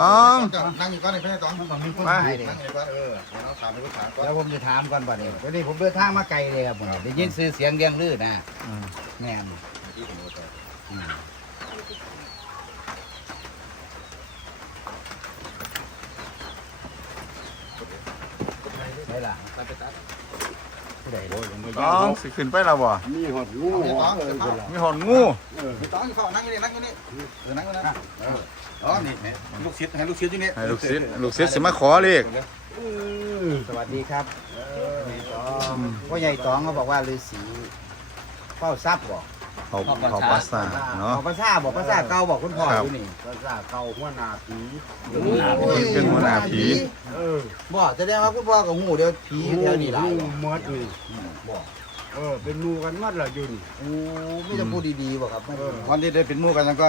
มองนั่งอยู่ก้อนในเพื่อนสองมันมีคนมาขายเลยนั่งอยู่ก้อนเออเราถามไปก็ถามก้อนแล้วผมจะถามก่อนบ่นี้วันนี้ผมเดินทางมาไกลเลยครับผมได้ยินชื่อเสียงเรียงลือนะอืมแม่นที่ผมบอกอืมได้ล่ะตัดไปตัด ผู้ใดโดยผมไม่น้องสิขึ้นไปแล้วบ่ มีหอดงูเดี๋ยวต้องเดี๋ยวต้องมีหอนงูเดี๋ยวต้องเข้านั่งอยู่นี่นั่งอยู่นี่เออนั่งอยู่นั่นเอออ๋อนี่ลูกศิษย์ให้ลูกศิษย์อยู่นี่ให้ลูกศิษย์ลูกศิษย์สิมาขอเลขสวัสดีครับพ่อใหญ่ตองเขาบอกว่าฤาษีเฝ้าทรัพย์บอก เขาเขาภาษาเนาะเขาภาษาบอกภาษาเก่าบอกคุณพ่อครับ อยู่นี่ภาษาเก่าหัวหน้าผีนี่เป็นหัวหน้าผี เออบอกแสดงว่าคุณพ่อกับหูเดียวผีอยู่แถวนี้หลายงูบ่หมดนี่บอกเออ เป็นหมูกันหมดละอยู่นี่โอ้ไม่จะพูดดีๆบอกครับไม่ได้วันที่ได้เป็นมู่กันแล้วก็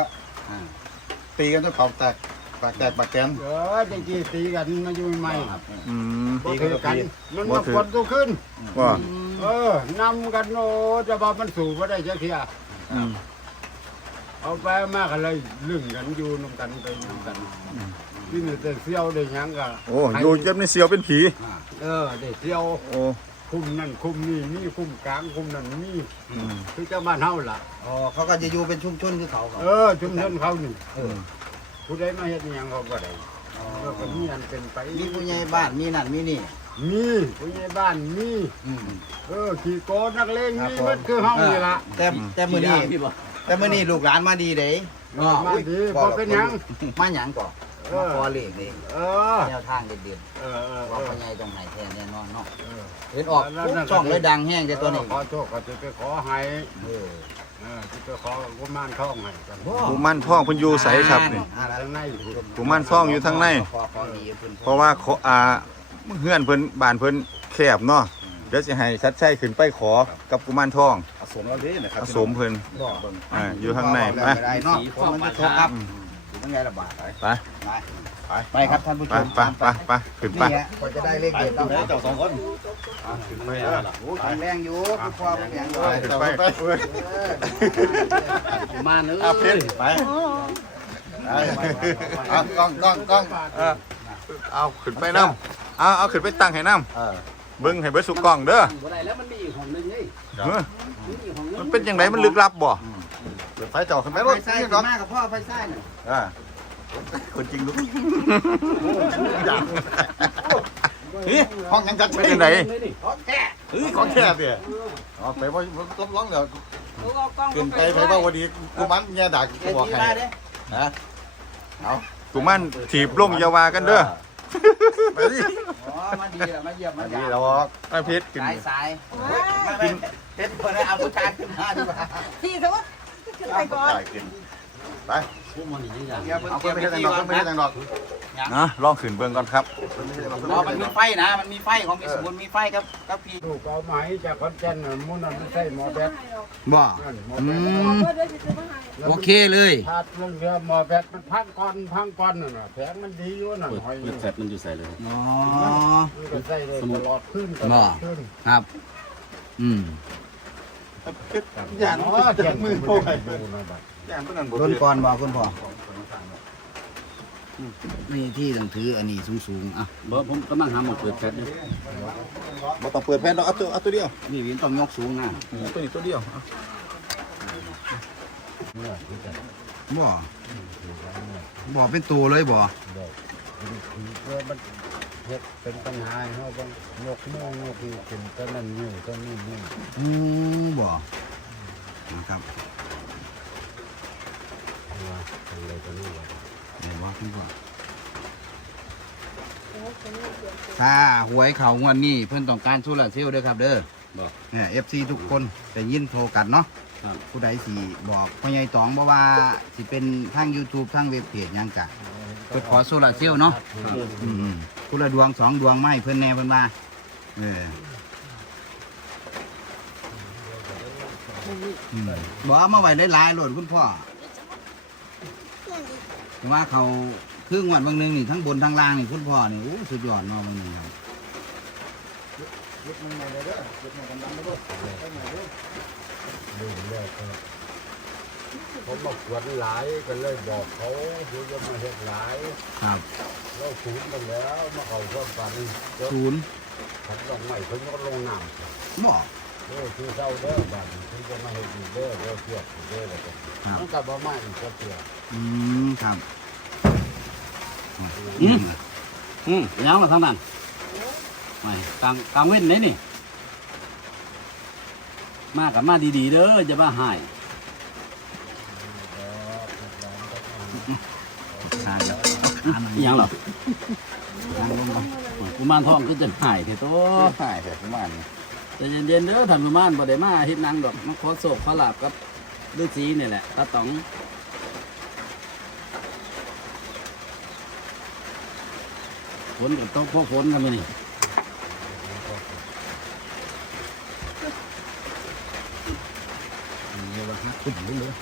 อ่าตีกันจนเผาแตกปากแตกปากแกนเออจริงๆตีกันมาอยู่ใหม่ครับอืมบ่ถือกันมันบ่มาถือคนตัวขึ้น ว่า เออนำกันโอ้จะบอกมันสู่บ่ได้จักเทียอืมเอาไปมากันเลยลึงกันอยู่นำกันไปนำกันที่นี่แต่เสียวได้หยังก็โอ้อยู่เจ็บในเสียวเป็นผี อ่าเออได้เสียว โอ้ คุมนั่นคุมนี่นี่คุมกลางคุมนั่นนี่อืม คือเจ้าบ้านเฮาล่ะ อ๋อเขาก็จะอยู่เป็นชุมชนคือเขาเขาเออชุมชนเขานี่เออผู้ใดมาเฮ็ดอิหยังเขาก็ได้เออก็มีอันเป็นไปมีผู้ใหญ่บ้านมีนั่นมีนี่ มีผู้ใหญ่บ้านมีอืมเออขี่โกนนักเลงครับมีผมเบิดคือเฮานี่ล่ะแต่แต่มื้อนี้แต่มื้อนี้ลูกหลานมาดีเด้มาดีบ่เป็นหยังมาหยังก่อนเอมาอขอเลขเด้เออแนวทางเด็ดเออเออๆเอว่าอพ่อใหญ่ตรงไหนแท้แน่นอนเนาะเออเห็นออกทุกช่องเลยดังแห้งแต่ตัวนี้ขอโทษก็จะไปขอให้เออเออจะไปขอกุมารทองให้กันกุมารทองเพิ่นอยู่ไสครับนี่ อ่าทางใน กุมารทองอยู่ทางใน ขอของดีเพิ่นเพราะว่าขออ่า เฮือนเพิ่นบ้านเพิ่นแคบเนาะเดี๋ยวสิให้ชัดชัยขึ้นไปขอกับกุมารทองผสมเราดีนะครับผสมเพิ่นบอกอ่าอยู่ข้างในไปไปได้เนาะผมมันจะโชคครับอยู่ทั้งไงระบาดไปไปไปครับท่านผู้ชไปมไปไปไปขึ้นไปนี่ฮะกว่าจะได้เลขเด็ดต้องเจ้าสองคนขึ้นไปเออโอ้แข็งแรงอยู่คุณพ่อแข็งแรงขึ้นไปเอ้ยมาเนื้ออะเพชรไปอะกล้องกล้องกล้องเออเอาขึ้นไปน้ำ เอาเอาขึ้นไปตั้งให้น้เออำเบิ้งให้เบิ้สุกกล้องเด้อบ่ได้แล้วมันมีอีกห้องหนึงนี่เออมีอีกห้องหนึงมันเป็นยังไงมันลึกลับบ่เปิดไฟเจ้าขึ้นไปไปรถไส้นี่กัก่บอนแม่กับพ่อไปไส้หน่อยอ่าคนจริงลูกนี่ห้องยังจัดเป็นยังไงเลยนี่เฮ้ยของแคบเนี่ยอ๋อไปว่าล้มร้องเดี๋ยวขึ้นไปไปว่าวันนี้กูมันแง่ดักกูเอ็ดบอกดีให้ได้เด้นะเอากูมันถีบลงอยาวากันเด้อ ไปดิอ๋อมาดีละมาเยี่ยมมามาดีดีเราไอ้เพชรกินสายสายไม่ไม่เห็นคนเอาผู้ชายขึ้นมาดีกว่าพี่สมมติขึ้นไปก่อนจ่ายกินไปพวกมันนี่อย่างเดี๋ยวเอาเพิ่เพื่อนนไม่เก็บใช่ไปแตงดอกก่เพื่อนอนไม่ใช่แตงดอก นะลองขึ้นเบิ่งก่อนครับเพื่อนไม่ใช่แตงดอกอ๋อมันมีไฟนะ มันมีไฟของมีสมุนมีไฟครับครับพี่ลูกเอาไหมจากคอนแก่นน่ะมุ่นนั่นไม่ใช่หมอแบทบ่นั่นหมออืแบทมเพื่อนด้วยจะซื้อมาให้โอเคเลยชาติเรื่องเรือหมอแบทมันพังก้อนพังก้อนน่ะนะแผงมันดีอยู่น่ะหอยเปิดแฟลชมันอยู่ใส่เลยอ๋อมันก็ใส่ได้ตลอดขึ้นตลบ่อดขึ้นครับ อืมอย่างอ๋อมืเจ็อบมืมืออโป้โป้ยยนะบัดอย่างเพื่อนบ่ต้นก่อนบ่คุณพ่อ นี่ที่ต้องถืออันนี้สูงๆอะบ่ผมกำลังหาหมดเปิดแฟลชอยู่บ่ต้องเปิดแผ่นดอกเอาตัวเอาตัวเดียวนี่วินต้องยกสูงนะตัวนี้ตัวเดียวบ่บ่เป็นตัวเลยบ่เพื่อมันเฮ็ดเป็นปัญหาให้เฮาบ่ยกมือยกนี่เป็นต้นนั้นนี่ต้นนี้นี่อืมบ่นะครับว่าอะไรตัวนี้ว่า เห็นว่าคุณพ่อถ้าหวยเขางวดนี้เพิ่นต้องการโซลาร์เซลล์เด้อครับ เด้อบ่เนี่ย FC ทุกคนแต่ยินโทรกันเนาะครับผู้ใดสิบอกพ่อใหญ่ตองบ่ว่าสิเป็นทาง YouTube ทางเว็บเพจหยังกะเพิ่นขอโซลาร์เซลล์เนาะอืมผู้ละดวงสองดวงมาให้เพิ่นแน่เพิ่นว่าเอออืมบอกเอามาไว้หลายๆโหลดคุณพ่อ แต่ว่าเขาครึ่งวันบางนึงนี่ทั้งบนทั้งล่างนี่คุณพ่อนี่โอ้สุดยอดมากบางนึงครับหยุดมันใหม่เลยเด้อหยุดมันกำลังเด้อไปใหม่เด้อดูแลครับผมบอกสวนหลายก็เลยบอกเขาอยู่จะมาเห็ดหลายครับเราศูนย์กัแล้วมาเอาความฝันศูนย์ผมลงใหม่เพิ่งก็ลงน้ำบอก เด้อคือเศร้าเด้อบ้านคือจะมาเฮ็ดอีกเด้อเด้อเทียบอีกเด้อแล้วก็ครับ มันก็บ่มาอีกก็เทียบอืมครับอืมอืมยังมาทางนั้นไม่กลางกลางเว้นไหนนี่ มากับมาดีๆเด้อจะมาหายขาแล้วขาหน่อยอิหยังหรอนั่งลงก่อนกุมารทองก็จะหายเถอะโตหายแต่ประมาณนี้ แต่เย็นๆเด้อท่านกุมารบ่ได้มาเฮ็ดหนังดอกมาขอโศกขอลาบกับฤาษีนี่แหละตาต๋องฝนก็ต้องพอฝนกันมานี่เดี๋ยวนะขึ้นเลย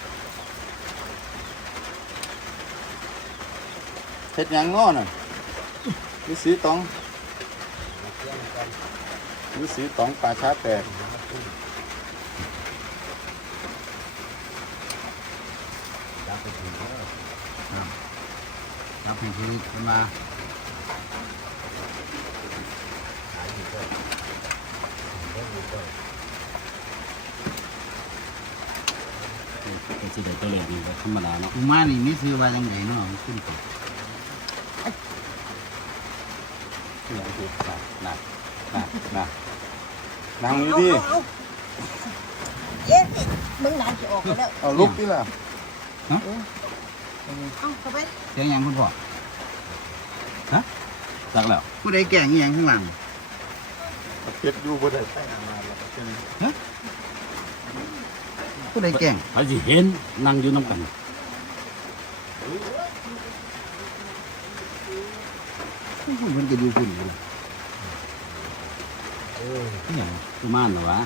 เฮ็ดหยังง้อน่ะฤาษีตอง ฤาษีตองป่าช้าแตกจับไปถึงแล้วครับให้พี่ขึ้นมาหายอยู่ก็เพิ่นอยู่ก็ก็สิได้ตัวเลขนี่ก็ธรรมดาเนาะกุมานี่มีชื่อว่าจังไดเนาะขึ้นไปอิหยังสิน่ะน่ะน่ะ นั่งอยู่เอาดิเอาเอาเอ๊ะมึงหลานจะออกมาแล้วเอาลุกดิล่ะเอาเข้าไปเสียงหยังคุณพ่อจักแล้วผู้ใดแก่งอีหยังข้างหลังเฮ็ดอยู่บ่ได้ผู้ใดแก่งเขาสิเห็นนั่งอยู่น้ำกันมันก็อยู่คุณอยู่ นี่ยกุมารเหรอวะ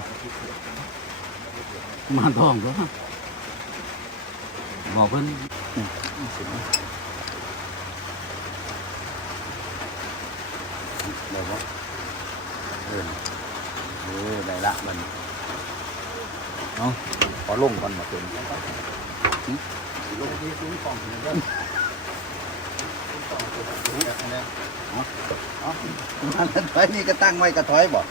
กุมารทองตัวบอกเพิ่นเดี๋ยวบ่เออเออได้ละมันเอาะขอลงก่อนมาเป็นมั นถอยนี่ก็ตั้งไว้ก็ถอยบ่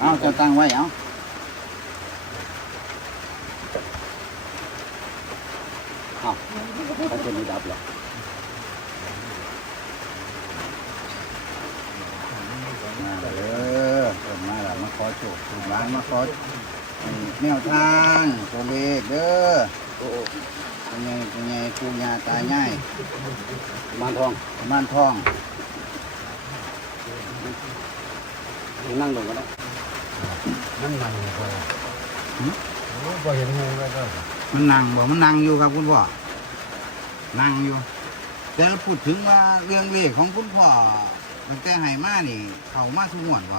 เอาจะตั้งไว้เอาเขาจะมีดับเหรอมาเด้อมาแล้วมาขอโชคถูกร้านมาขอแนวทางตัวเลขเด้อ โอ้เป็นไงเป็นไงปูยาตายายกุมารทองบ้านทองนั่งลงกันนะมันมันก็โอ้บ่เห็นงูแล้วก็มันนั่งบ่มันนั่งอยู่ครับคุณพ่อนั่งอยู่ แต่พูดถึงว่าเรื่องเลขของคุณพ่อตั้งแต่ให้มานี่เข้ามาทุกงวดบ่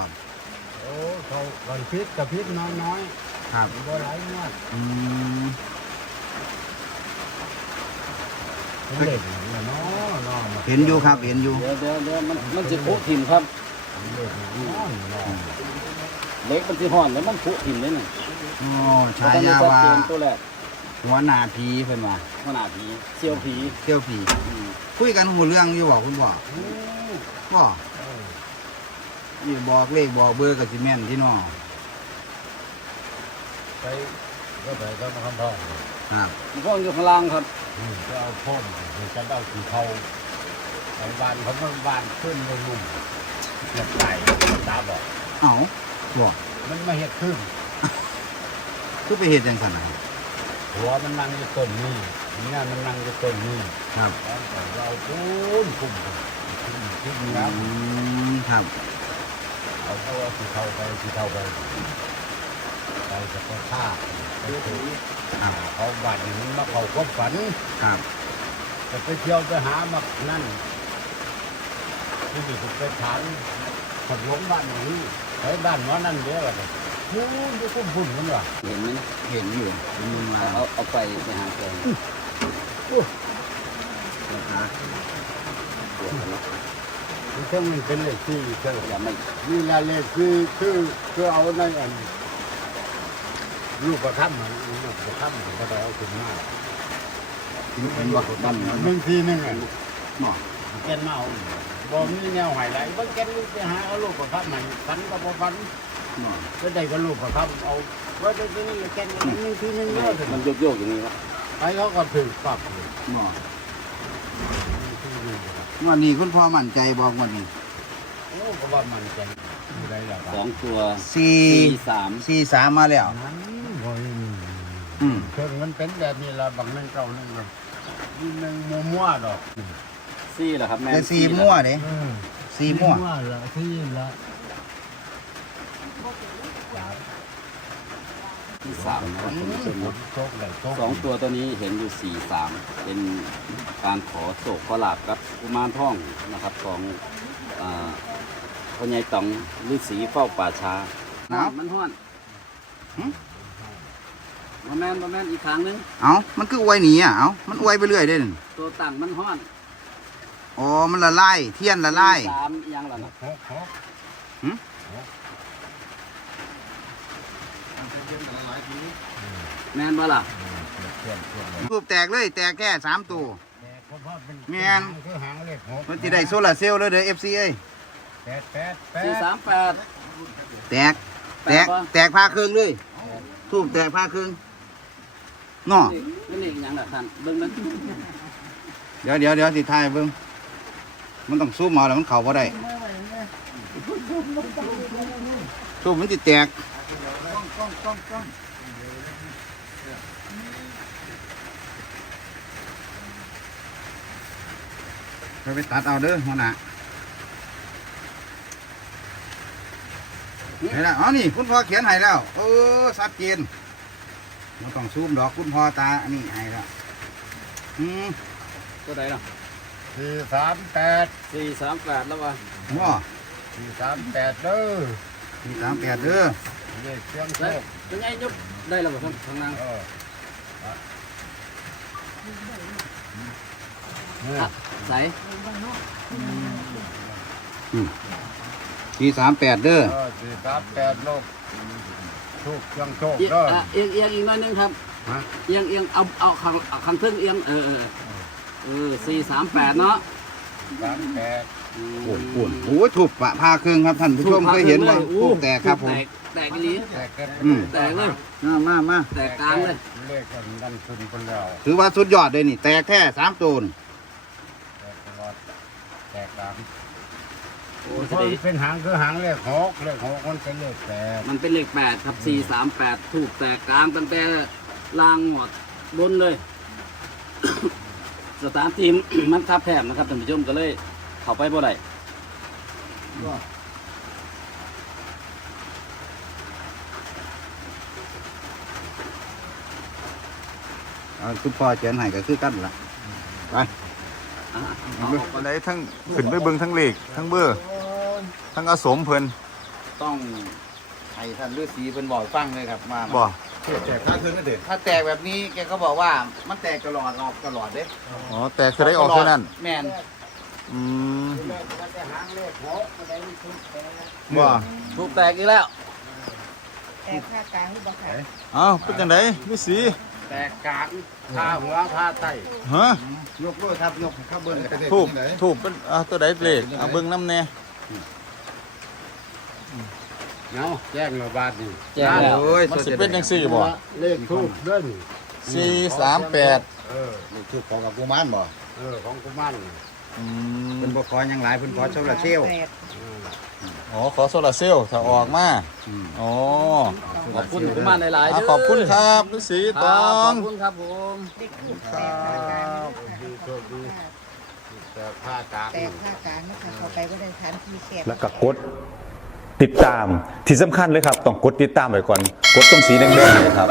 โอ้เขาก่อนพิษกับพิษน้อยน้อยครับๆบ่หลายงวดอืม เป็นเด็กเนาะเนาะเห็นอยู่ครับ เห็นอยู่เดี๋ยวเดี๋ยวเดี๋ยวมันมันจะพุถิ่นครับเด็กเนาะเนาะเล็กมันสิห่อนแล้วมันพุถิ่นเลยน่ะโอ้ชายาว่าเตรียมตัวแรกหัวหน้าผีเพิ่นว่าขนาดผีเซียวผีเที่ยวผีอืมคุยกันหูเรื่องอยู่บ่คุณพ่อบ่นี่บอกเลขบอกเบอร์ก็สิแม่นที่น้อไปก็ไปก็มาคำพ่อครับมันพ่ออยู่ข้างล่างครับ อืมจะเอาพ่มจะเอาสีเทาไปบ้านเขามันบ้านขึ้นเลยนุ่มเก็บไก่ตาบอกเอ้าบ่มันมาเห็ดขึ้นคือไปเฮ็ดจังซั่นน่ะหัวมันนั่งอยู่ต้นนี่เนี่ยมันนั่งอยู่ต้นนี่ครับแล้วแต่เราปูนคุ้มคุ้มคุ้มนะอืมครับเอาตัวสีเทาไปสีเทาไปไปจะไปฆ่า ไปถูกครับเขาบ้านนี้มันมาเขาความฝันครับจะไปเที่ยวไปหามานั่นที่นี่ไปถามคนหลงบ้านนี้ไปบ้านหมอนั่นเด้อว่าแต่พูนไปคุ้มพุ่นกันว่ะเห็นไหมนะเห็นอยู่เป็นมึงมาเอาเอาเอาไปไปหาแกครับมันเครื่องมันเป็นเลขที่เครื่องอย่าไม่นี่ละเลขคือคือคือเอาในอัน ลูกประคำมันลูกประคำมันก็ได้เอาขึ้นมาเป็นบ่บ้านหนึ่งทีหนึ่งอะเนาะแกนเมาบ่มีแนวหายไหลบ่แกนลูกไปหาเอาลูกประคำมันฟันก็บ่ฟันเนาะก็ได้ก็ลูกประคำเอาไว้ได้ที่นี่แกนหนึ่งทีหนึ่งเนาะมันโยกๆอย่างนี้ครับไปเขาก็ถึงปรับเลยเนาะวันนี้คุณพ่อมั่นใจบอกวันนี้โอ้ก็ว่ามั่นใจมีได้ละสองตัวสี่สามสี่สามมาแล้ว อืมเครื่องมันเป็นแบบนี้ละบางนึงเก่านึงละนี่นึงมั่วๆดอกสี่เหรอครับแม่แต่สี่มั่วเด้เออสี่มั่วละที่ละที่สามนะครับท่านผู้ชมเนาะโชคเลยโชคสองตัวตัวนี้เห็นอยู่สี่สามเป็นการขอโศกขอลาบกับกุมารทองนะครับของอ่าพ่อใหญ่ตองฤาษีเฝ้าป่าช้าเนาะมันห้อน หึ มาแมนมาแมนอีกครั้งหนึงเอามันคืออวยหนีอะเอามันอวยไปเรื่อยเด้นตัวตั้งมันห้อนอ๋อมันละลายเทียนละลาย สามยังล่ะนะหกหกแมนบ่ล่ะเพื่อนเพื่อนเลยรูปแตกเลยแตกแค่สามตัวแต่เพราะว่าเป็นแม่น คือหางเลขหกมันจะได้โซลาร์เซลล์เลยเด้อ FC เอ้ยแปดแปดแปสี่ดสามแปดแตกแตกแตกพาเครื่องเลยทูบแตกพาเครื่อง เนาะนี่นี่ยังล่ะท่านเบิ่งนั้นเดี๋ยวเดี๋ยวเดี๋ยวสิทายเบิ่งมันต้องซูมเอาแล้วมันเข้าบ่ได้ซูมมันสิแตกไปไปตัดเอาเด้อหัวหน้าเห็นแล้วอ๋อนี่ คุณพ่อเขียนให้แล้ว เออชัดเจน เราต้องซูมดอกคุณพ่อตาอันนี้ให้แล้วอืมตัวใดล่ะสี่สามแปดสี่สามแปดแล้ววะว้าสี่สามแปดเด้อสี่สามแปดเด้อเลขเครื่องโชได้คเป็นไงยกได้แล้วบ่ท่านทางนางเอออะใส่สี่สามแปดเด้อเออสี่สามแปดโลก ทุกเครื่องโชคเอียงเด้ออะเอียงเอียงอีกหน่อยหนึงครับฮะเอียงเอียงเอาเอาข้างเอาข้างครึ่งเอียงเออเออเออสี่สามแปดเนาะสามแปดอืม โอ้โหโอ้ยถูกปะพาเครื่องครับท่านผู้ชมเคยเห็นไหมโอ้ถูกแตกครับผม แตกแตกอีหลีแต่เกิดอืม แตกเลย มามามาแตกกลางเลย เลขกันดันขึ้นคนแล้วถือว่าสุดยอดเลยนี่ แตกแค่สามตัวนี่แต่ตลอดแต่กลางโอ้ เพราะมันเป็นหางคือหางเลขหกเลขหกมันเป็นเลขแปดมันเป็นเลขแปดครับสี่สามแปดถูกแตกกลางตั้งแต่ล่างหมดบนเลย สถานที่มันคับแคบนะครับท่านผู้ชมก็เลยเข้าไปบ่ได้เอาคุณพ่อเขียนให้ก็คือกันละไป อะเอาออกวันไหนทั้งขึ้นไปเบิ่งทั้งเลขทั้งเบอร์ ทั้งอาสมเพิ่นต้องให้ท่านฤาษีเป็นบอกฟังเลยครับมาบ่แตกค่าเครื่องก็เด็ดถ้าแตกแบบนี้แกก็บอกว่ามันแตกตลอดออกตลอดเด้อ๋อแต่คือได้ออกเท่านั้นแม่นอืมมันจะหางเลขหกมันได้ชุดแปดบ่ถูกแตกอีกแล้วแต่ภาคกลางหรือบ่ค่ะเอ้าเป็นจังไดฤาษีแต่กลางท่าหัวท่าไตฮะยกด้วยครับยกข้าเบิ้งทูบทูบเป็นอ่าตัวใดเลขเอาเบิ่งนำแน่ เนาะแจ้งมาบาทนี่แจ้งแล้ว โอ้ยมันสิเป็นจังซี่บ่เลขทูบเด้น438เออถูกของกับกูมานบ่เออของกุมันอืมเพิ่นบ่ขอหยังหลายเพิ่นขอโซลาร์เซลล์แปดอ๋อขอโซลาร์เซลล์ถ้าออกมาอ๋อขอบคุณกุมารหลายๆอะเด้ขอบคุณครับฤาษีคตรับอของบคุณครับผมเด็กถูกแปดภาคกลางดีโชคดีแต่ผ้ากลางแปดภาคกลางนะคะเข้าไปว่าได้ฐานที่แคบแล้วก็กด ติดตามที่สำคัญเลยครับ ต้องกดติดตามไว้ก่อน กดตรงสีแดงๆเนยครับ